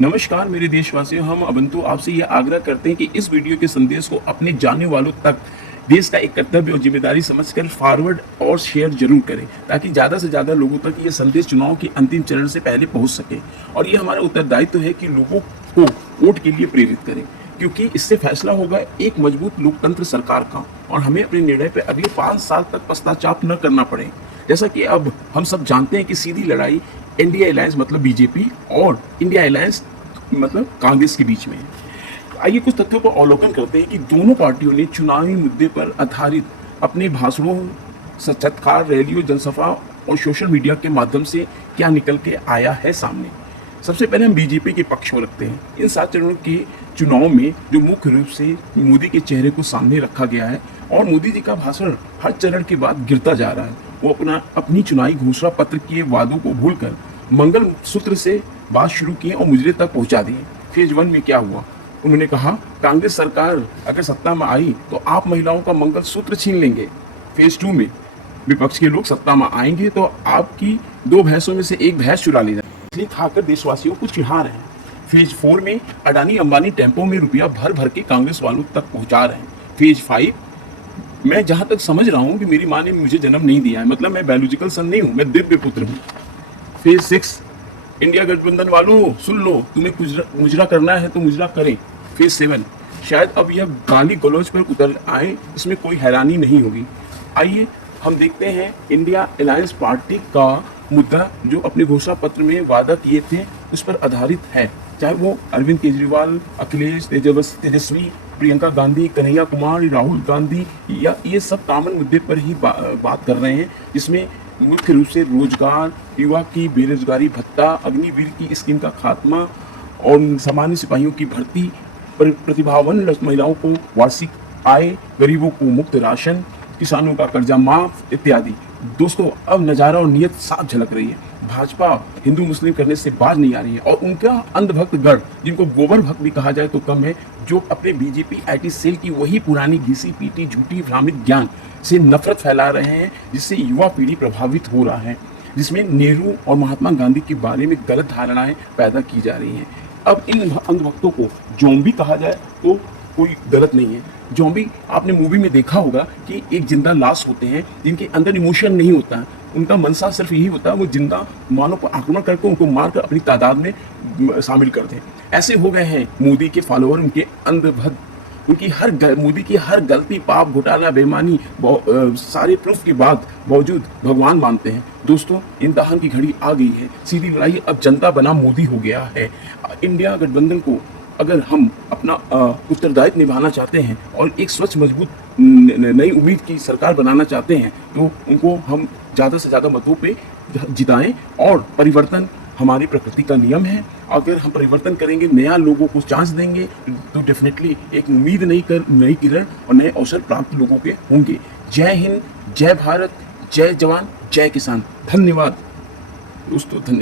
नमस्कार मेरे देशवासियों, हम अबंतु आपसे ये आग्रह करते हैं कि इस वीडियो के संदेश को अपने जानने वालों तक देश का एक कर्तव्य और जिम्मेदारी समझकर फॉरवर्ड और शेयर जरूर करें, ताकि ज़्यादा से ज़्यादा लोगों तक ये संदेश चुनाव के अंतिम चरण से पहले पहुंच सके। और ये हमारा उत्तरदायित्व है कि लोगों को वोट के लिए प्रेरित करें, क्योंकि इससे फैसला होगा एक मजबूत लोकतंत्र सरकार का, और हमें अपने निर्णय पर अगले 5 साल तक पश्चाताप न करना पड़े। जैसा कि अब हम सब जानते हैं कि सीधी लड़ाई एनडीए अलायंस मतलब बीजेपी और इंडिया अलायंस मतलब कांग्रेस के बीच में है। आइए कुछ तथ्यों को अवलोकन करते हैं कि दोनों पार्टियों ने चुनावी मुद्दे पर आधारित अपने भाषणों, साक्षात्कार, रैलियों, जनसभा और सोशल मीडिया के माध्यम से क्या निकल के आया है सामने। सबसे पहले हम बीजेपी के पक्ष में रखते हैं। इन 7 चरणों के चुनाव में जो मुख्य रूप से मोदी के चेहरे को सामने रखा गया है, और मोदी जी का भाषण हर चरण के बाद गिरता जा रहा है। वो अपनी चुनावी घोषणा पत्र के वादों को भूलकर मंगल सूत्र से बात शुरू किए और मुजरे तक पहुंचा दिए। फेज 1 में क्या हुआ? उन्होंने कहा कांग्रेस सरकार अगर सत्ता में आई तो आप महिलाओं का मंगल सूत्र छीन लेंगे। फेज 2 में विपक्ष के लोग सत्ता में आएंगे तो आपकी 2 भैंसों में से एक भैंस चुरा ली जाए, इसलिए खाकर देशवासियों को चिढ़ा रहे हैं। फेज 4 में अडानी अंबानी टेम्पो में रुपया भर भर के कांग्रेस वालों तक पहुंचा रहे हैं। फेज 5 मैं जहां तक समझ रहा हूं कि मेरी माँ ने मुझे जन्म नहीं दिया है, मतलब मैं बायोलॉजिकल सन नहीं हूं, मैं दिव्य पुत्र हूं। फेज 6 इंडिया गठबंधन वालों सुन लो, तुम्हें मुजरा करना है तो मुजरा करें। फेज 7 शायद अब यह गाली गलौज पर उतर आए, इसमें कोई हैरानी नहीं होगी। आइए हम देखते हैं इंडिया अलायंस पार्टी का मुद्दा जो अपने घोषणा पत्र में वादा किए थे उस पर आधारित है। चाहे वो अरविंद केजरीवाल, अखिलेश, तेजस्वी, प्रियंका गांधी, कन्हैया कुमार, राहुल गांधी, या ये सब कॉमन मुद्दे पर ही बात कर रहे हैं, जिसमें मुख्य रूप से रोजगार, युवा की बेरोजगारी भत्ता, अग्निवीर की स्कीम का खात्मा और सामान्य सिपाहियों की भर्ती, प्रतिभावान महिलाओं को वार्षिक आय, गरीबों को मुफ्त राशन, किसानों का कर्जा माफ इत्यादि। दोस्तों अब नज़ारा और नियत साफ झलक रही है। भाजपा हिंदू मुस्लिम करने से बाज नहीं आ रही है, और उनका अंधभक्त गढ़, जिनको गोबर भक्त भी कहा जाए तो कम है, जो अपने बीजेपी आईटी सेल की वही पुरानी घिसी पीटी झूठी भ्रामित ज्ञान से नफरत फैला रहे हैं, जिससे युवा पीढ़ी प्रभावित हो रहा है, जिसमें नेहरू और महात्मा गांधी के बारे में गलत धारणाएं पैदा की जा रही हैं। अब इन अंधभक्तों को ज़ॉम्बी कहा जाए तो कोई गलत नहीं है। ज़ॉम्बी आपने मूवी में देखा होगा कि एक जिंदा लाश होते हैं जिनके अंदर इमोशन नहीं होता है, उनका मनसा सिर्फ यही होता है वो जिंदा मानव पर आक्रमण करके उनको मारकर अपनी तादाद में शामिल कर दें। ऐसे हो गए हैं मोदी के फॉलोअर, उनके अंधभक्त, मोदी की हर गलती, पाप, घोटाला, बेईमानी सारे प्रूफ के बाद बावजूद भगवान मानते हैं। दोस्तों इम्तिहान की घड़ी आ गई है, सीधी लड़ाई अब जनता बना मोदी हो गया है। इंडिया गठबंधन को अगर हम अपना उत्तरदायित्व निभाना चाहते हैं और एक स्वच्छ मजबूत नई उम्मीद की सरकार बनाना चाहते हैं तो उनको हम ज़्यादा से ज़्यादा मतों पे जिताएं, और परिवर्तन हमारी प्रकृति का नियम है। अगर हम परिवर्तन करेंगे, नया लोगों को चांस देंगे तो डेफिनेटली एक उम्मीद नई किरण और नए अवसर प्राप्त लोगों के होंगे। जय हिंद, जय भारत, जय जवान, जय किसान। धन्यवाद दोस्तों, धन्यवाद।